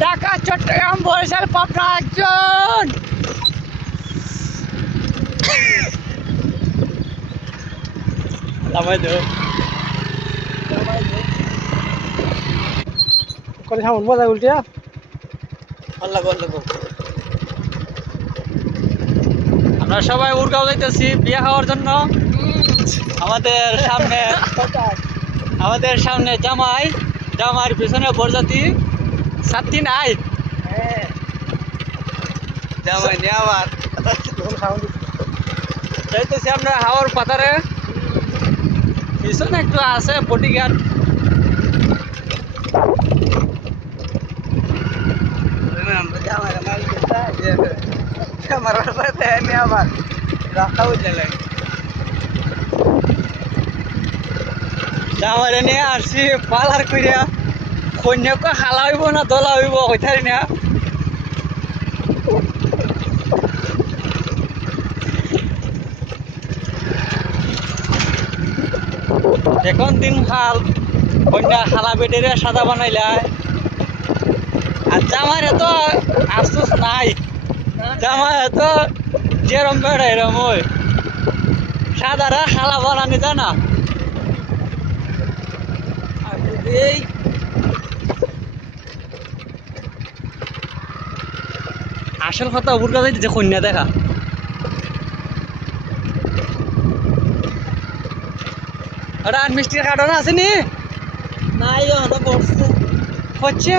ঢাকা চট্টগ্রাম বরিশাল পাবনা একজন করে সামন মজা উল্টিয়া আমরা সবাই উড়গাঁও যাইতেছি বিয়ে খাওয়ার জন্য। আমাদের সামনে জামাইয়ের পিছনে বরযাত্রী সাথী নাই জামাই নিয়ে আবার যাইতেছি আমরা হাওয়ার পাতারে। পিছনে একটু আছে বডিগার্ড। জামাইরে নিয়ে আসছি পালার করিয়া কন্যাকে হালা হইব না দলা হইব হইতারি না। এখন দিন খাল কন্যা হালা বেটেরে সাদা বানাইলায় আর জামাইরে তো আফসোস নাই। জামাই তো যেরম বেড়া এরম ওই সাদারা হালা বানানি জানা। এই আসল কথা বুড়কা যাইতে কন্যা দেখা ওটা মিষ্টির কার্টন আছে নি নাই হচ্ছে